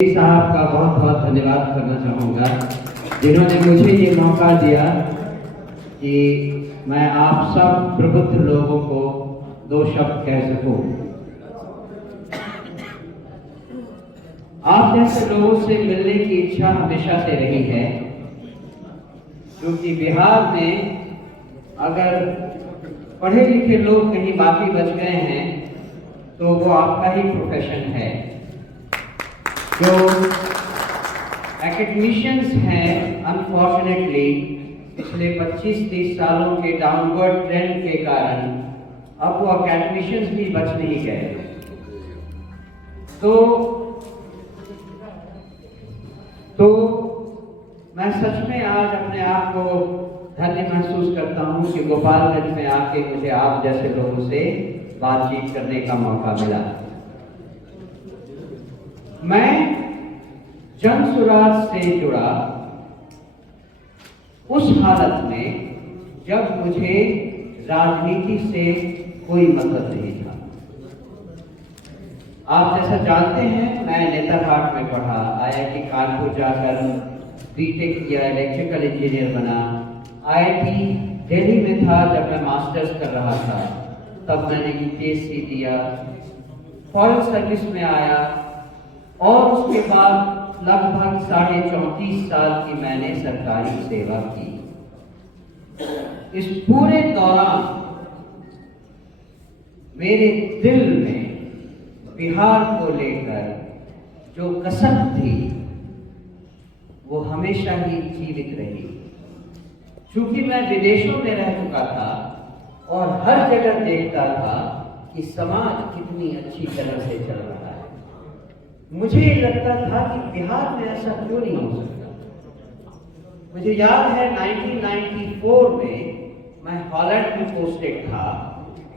साहब का बहुत बहुत धन्यवाद करना चाहूँगा जिन्होंने मुझे ये मौका दिया कि मैं आप सब प्रबुद्ध लोगों को दो शब्द कह सकूं। आप जैसे लोगों से मिलने की इच्छा हमेशा से रही है, क्योंकि बिहार में अगर पढ़े लिखे लोग कहीं बाकी बच गए हैं तो वो आपका ही प्रोफेशन है। जो एकेडमिशियंस हैं, अनफॉर्चुनेटली पिछले 25-30 सालों के डाउनवर्ड ट्रेंड के कारण अब वो एकेडमिशियंस भी बच नहीं गए। तो मैं सच में आज अपने आप को धन्य महसूस करता हूं कि गोपालगंज में आके मुझे आप जैसे लोगों से बातचीत करने का मौका मिला। मैं जनसुराज से जुड़ा उस हालत में जब मुझे राजनीति से कोई मतलब नहीं था। आप जैसा जानते हैं, मैं नेतरहाट में पढ़ा, IIT कानपुर जाकर बीटेक किया, इलेक्ट्रिकल इंजीनियर बना। IIT दिल्ली में था जब मैं मास्टर्स कर रहा था, तब मैंने UPSC दिया, फॉरेन सर्विस में आया और उसके बाद लगभग 34.5 साल की मैंने सरकारी सेवा की। इस पूरे दौरान मेरे दिल में बिहार को लेकर जो कसक थी वो हमेशा ही जीवित रही। चूंकि मैं विदेशों में रह चुका था और हर जगह देखता था कि समाज कितनी अच्छी तरह से चल रहा है, मुझे लगता था कि बिहार में ऐसा क्यों नहीं हो सकता। मुझे याद है 1994 में मैं हॉलैंड में पोस्टेड था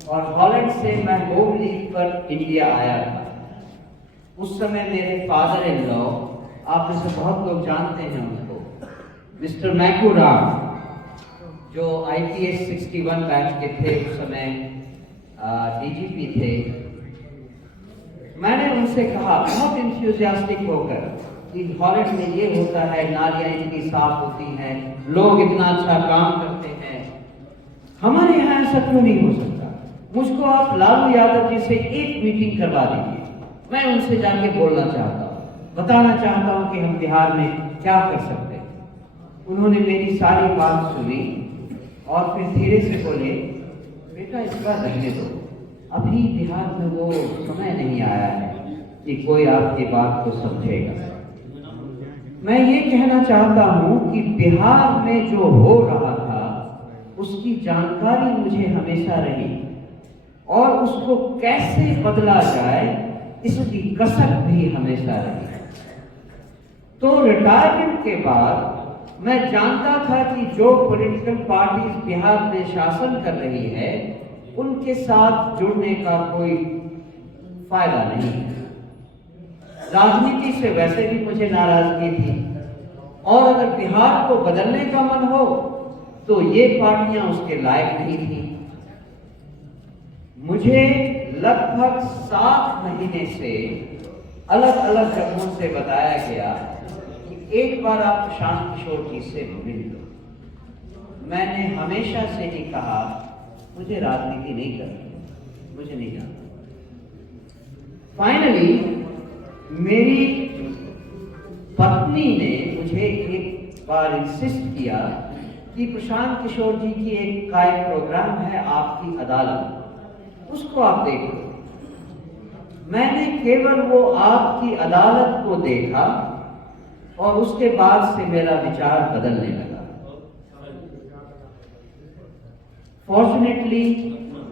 और हॉलैंड से मैं होम लीव पर इंडिया आया था। उस समय मेरे फादर इन लॉ, आप में से बहुत लोग जानते हैं उनको, मिस्टर मैकू राव, जो IPS 61 बैच के थे, उस समय DGP थे। मैंने उनसे कहा बहुत इंथुसियास्टिक होकर कि हॉलैंड में ये होता है, नालियां इतनी साफ होती हैं, लोग इतना अच्छा काम करते हैं, हमारे यहाँ ऐसा क्यों नहीं हो सकता। मुझको आप लालू यादव जी से एक मीटिंग करवा दीजिए, मैं उनसे जाके बोलना चाहता हूँ, बताना चाहता हूँ कि हम बिहार में क्या कर सकते हैं। उन्होंने मेरी सारी बात सुनी और फिर धीरे से बोले, बेटा इसका रहने दो, अभी बिहार में वो समय नहीं आया है कि कोई आपकी बात को समझेगा। मैं ये कहना चाहता हूँ कि बिहार में जो हो रहा था उसकी जानकारी मुझे हमेशा रही और उसको कैसे बदला जाए इसकी कसक भी हमेशा रही। तो रिटायरमेंट के बाद मैं जानता था कि जो पॉलिटिकल पार्टीज बिहार में शासन कर रही है उनके साथ जुड़ने का कोई फायदा नहीं है। राजनीति से वैसे भी मुझे नाराजगी थी और अगर बिहार को बदलने का मन हो तो ये पार्टियां उसके लायक नहीं थी। मुझे लगभग 7 महीने से अलग अलग जगहों से बताया गया कि एक बार आप प्रशांत किशोर जी से मिल लो। मैंने हमेशा से ही कहा मुझे राजनीति नहीं करनी, मुझे नहीं जानना। फाइनली मेरी पत्नी ने मुझे एक बार इंसिस्ट किया कि प्रशांत किशोर जी की एक प्रोग्राम है आपकी अदालत, उसको आप देखो। मैंने केवल वो आपकी अदालत को देखा और उसके बाद से मेरा विचार बदलने लगा। फॉर्चुनेटली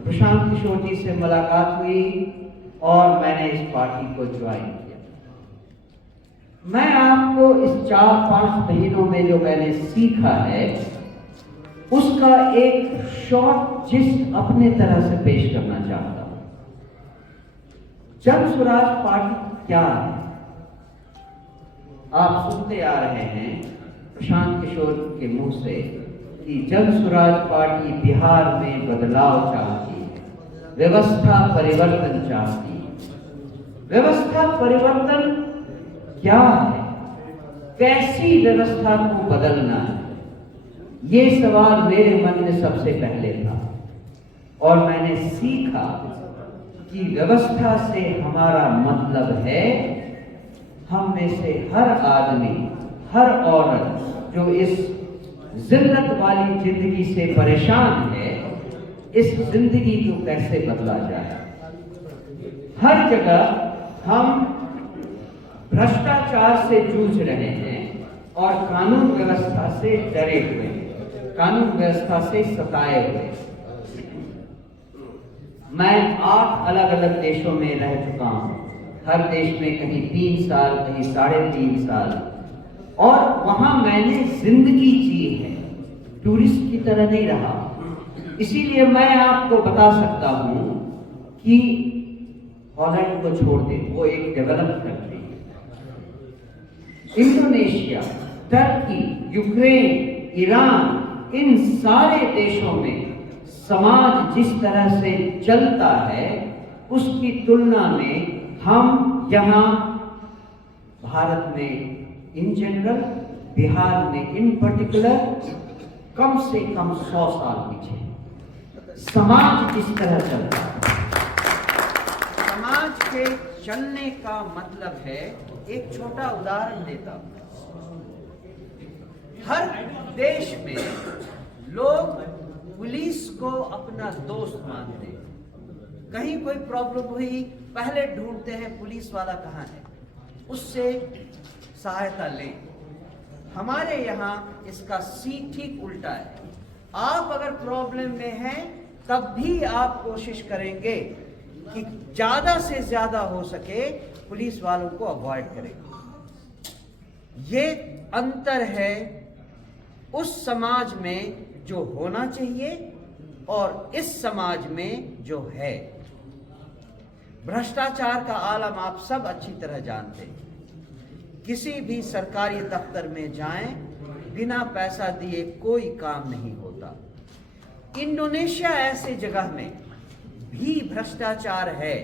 प्रशांत किशोर जी से मुलाकात हुई और मैंने इस पार्टी को ज्वाइन किया। मैं आपको इस 4-5 महीनों में जो मैंने सीखा है उसका एक शॉर्ट जिस्ट अपने तरह से पेश करना चाहता हूं। जन स्वराज पार्टी क्या है? आप सुनते आ रहे हैं प्रशांत किशोर के मुंह से कि जन स्वराज पार्टी बिहार में बदलाव चाहती है, व्यवस्था परिवर्तन चाहती है। व्यवस्था परिवर्तन क्या है, कैसी व्यवस्था को बदलना है, ये सवाल मेरे मन में सबसे पहले था। और मैंने सीखा कि व्यवस्था से हमारा मतलब है हम में से हर आदमी, हर औरत जो इस जिल्लत वाली जिंदगी से परेशान है, इस जिंदगी को कैसे बदला जाए। हर जगह हम भ्रष्टाचार से जूझ रहे हैं और कानून व्यवस्था से डरे हुए हैं, कानून व्यवस्था से सताए हुए हैं। मैं 8 अलग अलग देशों में रह चुका हूं, हर देश में कहीं 3 साल, कहीं 3.5 साल, और वहां मैंने जिंदगी जी है, टूरिस्ट की तरह नहीं रहा। इसीलिए मैं आपको बता सकता हूं कि हॉलैंड को छोड़ दे, वो एक डेवलप्ड कंट्री है। इंडोनेशिया, टर्की, यूक्रेन, ईरान, इन सारे देशों में समाज जिस तरह से चलता है उसकी तुलना में हम यहाँ भारत में इन जनरल, बिहार में इन पर्टिकुलर कम से कम 100 साल पीछे। समाज जिस तरह चलता है, समाज के चलने का मतलब है, एक छोटा उदाहरण देता हूं। हर देश में लोग पुलिस को अपना दोस्त मानते हैं। कहीं कोई प्रॉब्लम हुई, पहले ढूंढते हैं पुलिस वाला कहाँ है, उससे सहायता लें। हमारे यहाँ इसका ठीक उल्टा है। आप अगर प्रॉब्लम में हैं तब भी आप कोशिश करेंगे कि ज्यादा से ज्यादा हो सके पुलिस वालों को अवॉइड करें। ये अंतर है उस समाज में जो होना चाहिए और इस समाज में जो है। भ्रष्टाचार का आलम आप सब अच्छी तरह जानते हैं। किसी भी सरकारी दफ्तर में जाएं, बिना पैसा दिए कोई काम नहीं होता। इंडोनेशिया ऐसे जगह में भी भ्रष्टाचार है,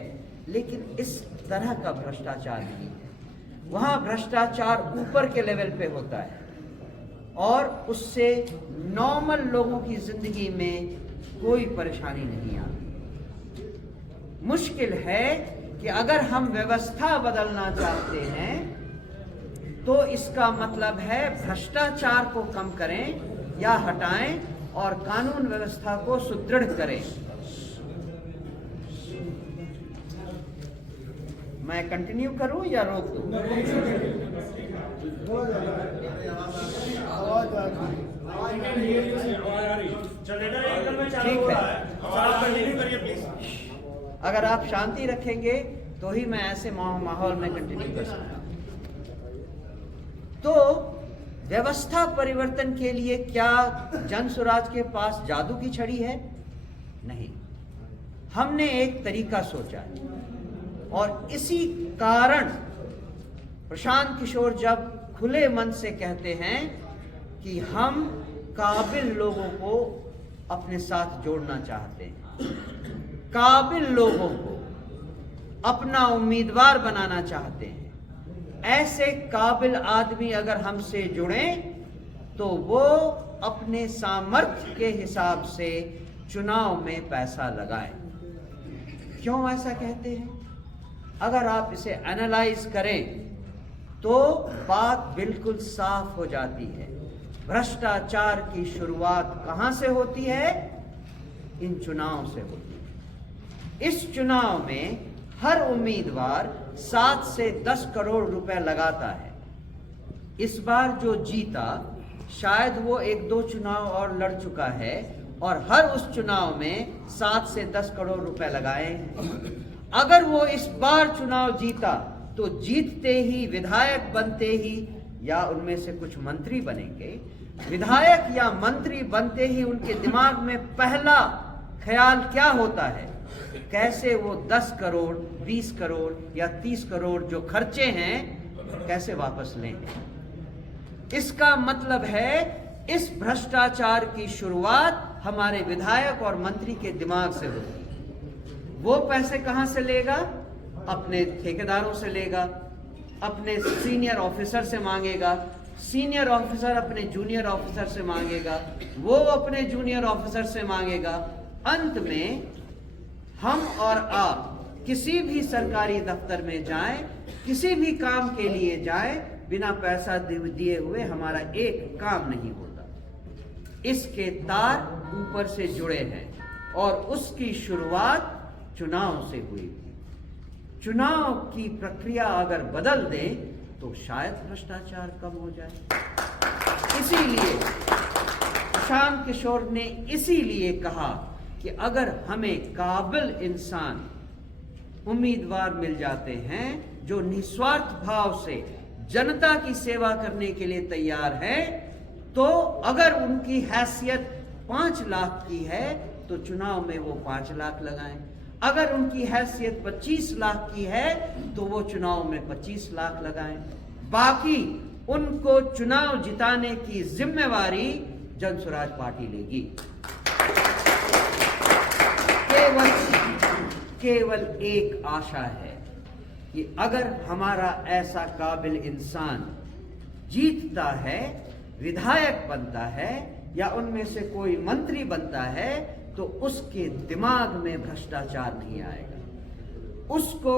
लेकिन इस तरह का भ्रष्टाचार नहीं है। वहां भ्रष्टाचार ऊपर के लेवल पे होता है और उससे नॉर्मल लोगों की जिंदगी में कोई परेशानी नहीं आती। मुश्किल है कि अगर हम व्यवस्था बदलना चाहते हैं तो इसका मतलब है भ्रष्टाचार को कम करें या हटाएं और कानून व्यवस्था को सुदृढ़ करें। मैं कंटिन्यू करूं या रोक दूं? ठीक है, अगर आप शांति रखेंगे तो ही मैं ऐसे माहौल में कंटिन्यू कर सकता हूं। तो व्यवस्था परिवर्तन के लिए क्या जन स्वराज के पास जादू की छड़ी है? नहीं। हमने एक तरीका सोचा और इसी कारण प्रशांत किशोर जब खुले मन से कहते हैं कि हम काबिल लोगों को अपने साथ जोड़ना चाहते हैं, काबिल लोगों को अपना उम्मीदवार बनाना चाहते हैं, ऐसे काबिल आदमी अगर हमसे जुड़ें तो वो अपने सामर्थ्य के हिसाब से चुनाव में पैसा लगाएं। क्यों ऐसा कहते हैं? अगर आप इसे एनालाइज करें तो बात बिल्कुल साफ हो जाती है। भ्रष्टाचार की शुरुआत कहां से होती है? इन चुनाव से होती है। इस चुनाव में हर उम्मीदवार 7 से 10 करोड़ रुपए लगाता है। इस बार जो जीता शायद वो 1-2 चुनाव और लड़ चुका है और हर उस चुनाव में 7 से 10 करोड़ रुपए लगाए हैं। अगर वो इस बार चुनाव जीता तो जीतते ही, विधायक बनते ही या उनमें से कुछ मंत्री बनेंगे, विधायक या मंत्री बनते ही उनके दिमाग में पहला ख्याल क्या होता है? कैसे वो 10 करोड़, 20 करोड़ या 30 करोड़ जो खर्चे हैं कैसे वापस लेंगे। इसका मतलब है इस भ्रष्टाचार की शुरुआत हमारे विधायक और मंत्री के दिमाग से होती है। वो पैसे कहां से लेगा? अपने ठेकेदारों से लेगा, अपने सीनियर ऑफिसर से मांगेगा, सीनियर ऑफिसर अपने जूनियर ऑफिसर से मांगेगा, वो अपने जूनियर ऑफिसर से मांगेगा। अंत में हम और आप किसी भी सरकारी दफ्तर में जाएं, किसी भी काम के लिए जाएं, बिना पैसा दिए हुए हमारा एक काम नहीं होता। इसके तार ऊपर से जुड़े हैं और उसकी शुरुआत चुनाव से हुई थी। चुनाव की प्रक्रिया अगर बदल दें तो शायद भ्रष्टाचार कम हो जाए। इसीलिए प्रशांत किशोर ने इसीलिए कहा कि अगर हमें काबिल इंसान उम्मीदवार मिल जाते हैं जो निस्वार्थ भाव से जनता की सेवा करने के लिए तैयार है, तो अगर उनकी हैसियत 5 लाख की है तो चुनाव में वो 5 लाख लगाएं। अगर उनकी हैसियत 25 लाख की है तो वो चुनाव में 25 लाख लगाएं। बाकी उनको चुनाव जिताने की जिम्मेवारी जनसुराज पार्टी लेगी। केवल एक आशा है कि अगर हमारा ऐसा काबिल इंसान जीतता है, विधायक बनता है या उनमें से कोई मंत्री बनता है, तो उसके दिमाग में भ्रष्टाचार नहीं आएगा। उसको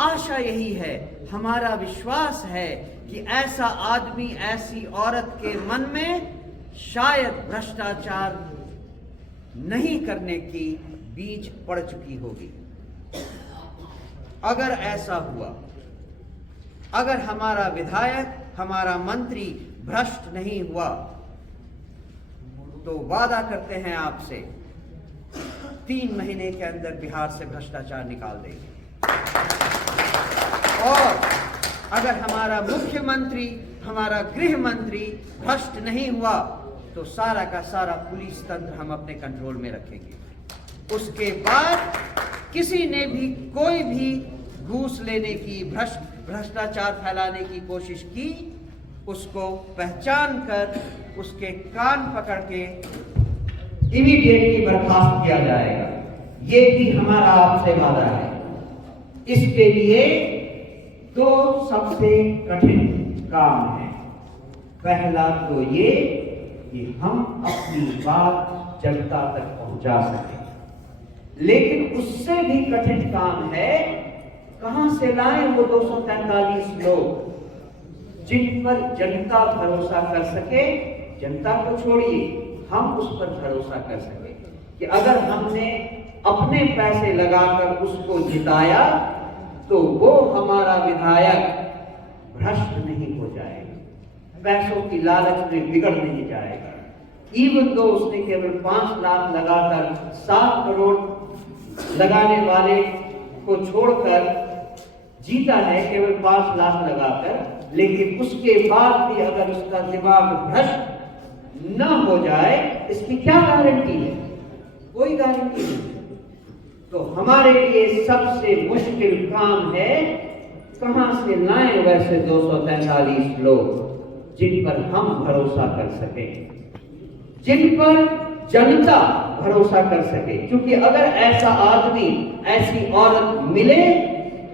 आशा यही है, हमारा विश्वास है कि ऐसा आदमी, ऐसी औरत के मन में शायद भ्रष्टाचार नहीं करने की बीज पड़ चुकी होगी। अगर ऐसा हुआ, अगर हमारा विधायक, हमारा मंत्री भ्रष्ट नहीं हुआ, तो वादा करते हैं आपसे 3 महीने के अंदर बिहार से भ्रष्टाचार निकाल देंगे। और अगर हमारा मुख्यमंत्री, हमारा गृह मंत्री भ्रष्ट नहीं हुआ, तो सारा का सारा पुलिस तंत्र हम अपने कंट्रोल में रखेंगे। उसके बाद किसी ने भी कोई भी घूस लेने की, भ्रष्टाचार फैलाने की कोशिश की, उसको पहचान कर उसके कान पकड़ के इमीडिएटली बर्खास्त किया जाएगा। ये भी हमारा आपसे वादा है। इसके लिए 2 सबसे कठिन काम है। पहला तो ये कि हम अपनी बात जनता तक पहुंचा सकें, लेकिन उससे भी कठिन काम है कहां से लाएं वो 243 लोग जिन पर जनता भरोसा कर सके। जनता को छोड़िए, हम उस पर भरोसा कर सके कि अगर हमने अपने पैसे लगाकर उसको जिताया तो वो हमारा विधायक भ्रष्ट नहीं हो जाएगा, पैसों की लालच में बिगड़ नहीं जाएगा। इवन दो उसने केवल 5 लाख लगाकर 7 करोड़ लगाने वाले को छोड़कर जीता है, केवल 5 लाख लगाकर, लेकिन उसके बाद भी अगर उसका दिमाग भ्रष्ट न हो जाए, इसकी क्या गारंटी है? कोई गारंटी नहीं। तो हमारे लिए सबसे मुश्किल काम है कहां से लाएं वैसे 243 लोग जिन पर हम भरोसा कर सके, जिन पर जनता भरोसा कर सके। क्योंकि अगर ऐसा आदमी, ऐसी औरत मिले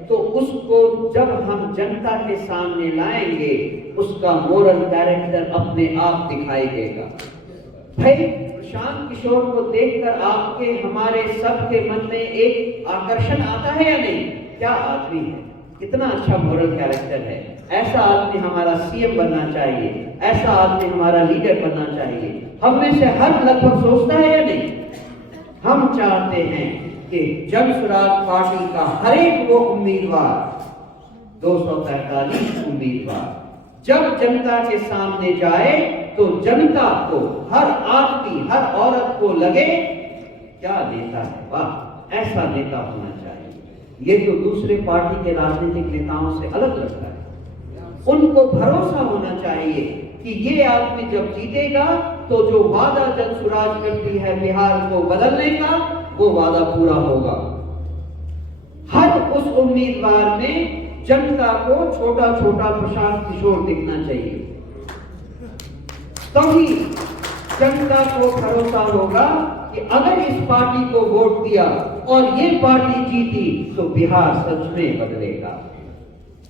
तो उसको जब हम जनता के सामने लाएंगे, उसका मोरल कैरेक्टर अपने आप दिखाई देगा। भाई, प्रशांत किशोर को देखकर आपके, हमारे सबके मन में एक आकर्षण आता है या नहीं? क्या आदमी है, कितना अच्छा मोरल कैरेक्टर है, ऐसा आदमी हमारा सीएम बनना चाहिए, ऐसा आदमी हमारा लीडर बनना चाहिए। हम में से हर लगभग सोचता है या नहीं? हम चाहते हैं कि जनसुराज पार्टी का हर एक वो उम्मीदवार, 243 उम्मीदवार जब जनता के सामने जाए तो जनता को, हर आदमी, हर औरत को लगे क्या नेता है, वाह, ऐसा नेता होना चाहिए। ये तो दूसरे पार्टी के राजनीतिक नेताओं से अलग लगता है। उनको भरोसा होना चाहिए कि ये आदमी जब जीतेगा तो जो वादा जनसुराज करती है बिहार को बदलने का, वो वादा पूरा होगा। हर उस उम्मीदवार में जनता को छोटा छोटा प्रशांत किशोर दिखना चाहिए, तभी जनता को भरोसा होगा कि अगर इस पार्टी को वोट दिया और ये पार्टी जीती तो बिहार सच में बदलेगा।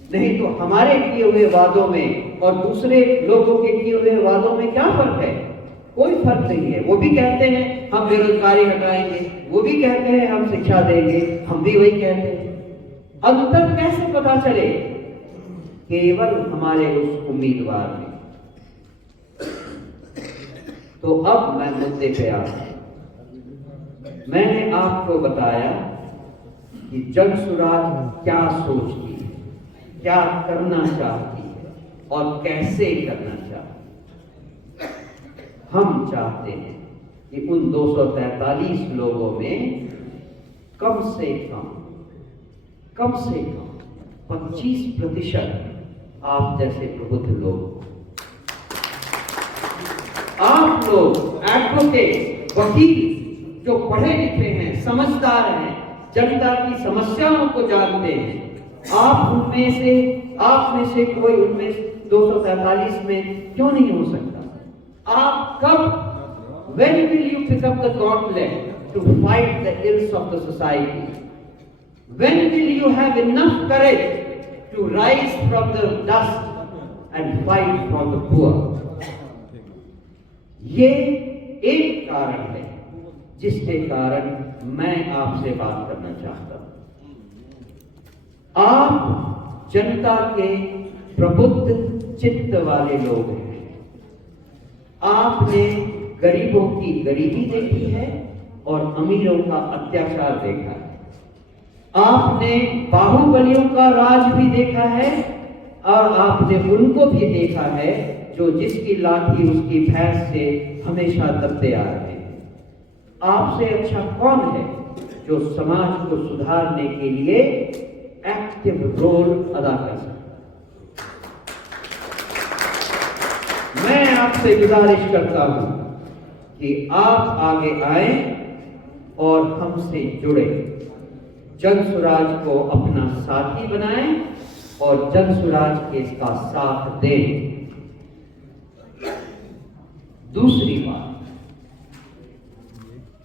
नहीं तो हमारे किए हुए वादों में और दूसरे लोगों के किए हुए वादों में क्या फर्क है? कोई फर्क नहीं है। वो भी कहते हैं हम बेरोजगारी हटाएंगे, वो भी कहते हैं हम शिक्षा देंगे, हम भी वही कहते हैं। अंतर कैसे पता चले? केवल हमारे उस उम्मीदवार में। तो अब मैं मुद्दे पे आता हूं। मैंने आपको बताया कि जन सुराज क्या सोचती है, क्या करना चाहती है और कैसे करना चाहती है। हम चाहते हैं कि उन 243 लोगों में कम से कम 25% आप जैसे प्रबुद्ध लोग, आप लोग एडवोकेट, वकील जो पढ़े लिखे हैं, समझदार हैं, जनता की समस्याओं को जानते हैं, आप में से कोई उनमें 243 में क्यों नहीं हो सकता? आप कब, when will you pick up the gauntlet to fight the ills of the society? When will you have enough courage to rise from the dust and fight for the poor? ये एक कारण है जिसके कारण मैं आपसे बात करना चाहता हूं। आप जनता के प्रबुद्ध चित्त वाले लोग हैं। आपने गरीबों की गरीबी देखी है और अमीरों का अत्याचार देखा है। आपने बाहुबलियों का राज भी देखा है और आपने उनको भी देखा है जो जिसकी लाठी उसकी भैंस से हमेशा दबते आ रहे हैं। आपसे अच्छा कौन है जो समाज को सुधारने के लिए एक्टिव रोल अदा कर सकता? मैं आपसे गुजारिश करता हूं कि आप आगे आए और हमसे जुड़े, जन सुराज को अपना साथी बनाएं और जन सुराज के इसका साथ दें। दूसरी बात,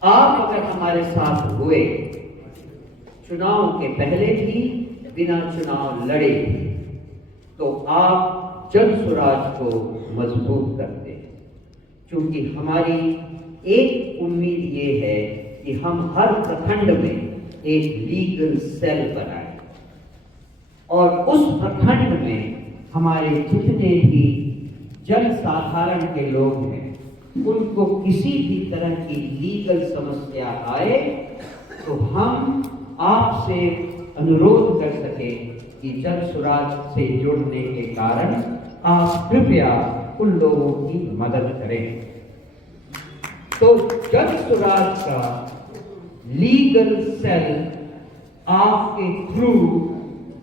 आप अगर हमारे साथ हुए, चुनाव के पहले भी बिना चुनाव लड़े भी, तो आप जन सुराज को मजबूत करते हैं। क्योंकि हमारी एक उम्मीद ये है कि हम हर प्रखंड में एक लीगल सेल बनाएं और उस प्रखंड में हमारे जितने भी जन साधारण के लोग हैं, उनको किसी भी तरह की लीगल समस्या आए तो हम आपसे अनुरोध कर सके कि जन सुराज से जुड़ने के कारण आप कृपया उन लोगों की मदद करें। तो जन सुराज का लीगल सेल आपके थ्रू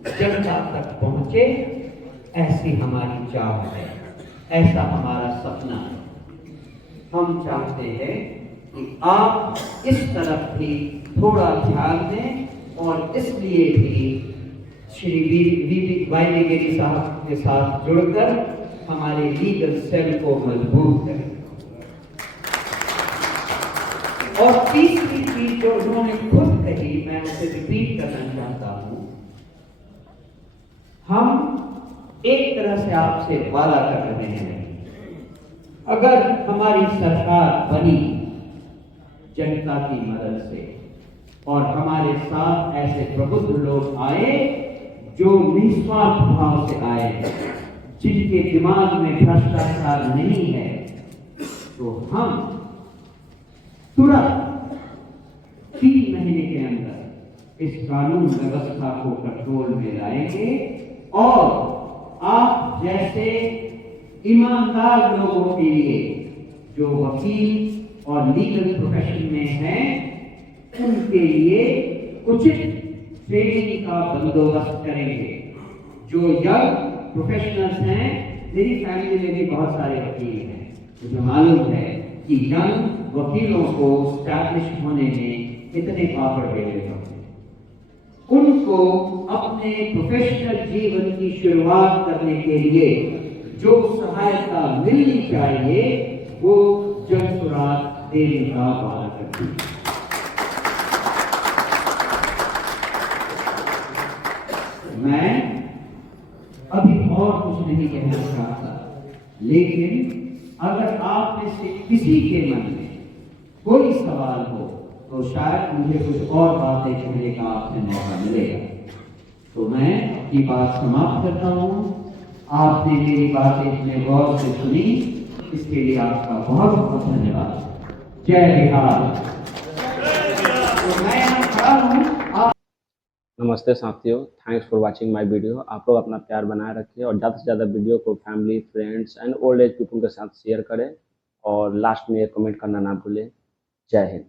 जनता तक पहुंचे, ऐसी हमारी चाह है, ऐसा हमारा सपना है। हम चाहते हैं कि आप इस तरफ भी थोड़ा ध्यान दें और इसलिए भी श्री वाई गिरी साहब के साथ जुड़कर हमारे लीगल सेल को मजबूत करें। और तीसरी चीज जो उन्होंने खुद कही, मैं उसे रिपीट करना चाहता हूं। हम एक तरह से आपसे वादा कर रहे हैं, अगर हमारी सरकार बनी जनता की मदद से और हमारे साथ ऐसे प्रबुद्ध लोग आए जो निस्वार्थ भाव से आए, जिनके दिमाग में भ्रष्टाचार नहीं है, तो हम तुरंत 3 महीने के अंदर इस कानून व्यवस्था को कंट्रोल में लाएंगे और आप जैसे ईमानदार लोगों के लिए जो वकील और लीगल प्रोफेशन में हैं, उनके लिए उचित ट्रेनिंग का बंदोबस्त करेंगे। जो यंग प्रोफेशनल्स हैं, मेरी फैमिली में भी बहुत सारे वकील हैं, मुझे मालूम है कि यंग वकीलों को स्टैब्लिश होने में कितने पापड़ बेले होते हैं। उनको अपने प्रोफेशनल जीवन की शुरुआत करने के लिए जो सहायता मिलनी चाहिए वो जन सुराज देने का वादा करती है। मैं नहीं कहना चाहता, लेकिन अगर आप में से किसी के मन में कोई सवाल हो तो शायद मुझे कुछ और बातें कहने का आपसे मौका मिलेगा। तो मैं अपनी बात समाप्त करता हूँ। आपने मेरी बातें इतने गौर से सुनी, इसके लिए आपका बहुत बहुत धन्यवाद। जय बिहार। तो मैं यहाँ खड़ा हूँ। नमस्ते साथियों, thanks for watching my video. आप लोग अपना प्यार बनाए रखिए और ज़्यादा से ज़्यादा वीडियो को family, friends and old age people के साथ शेयर करें और लास्ट में एक कमेंट करना ना भूलें। जय हिंद।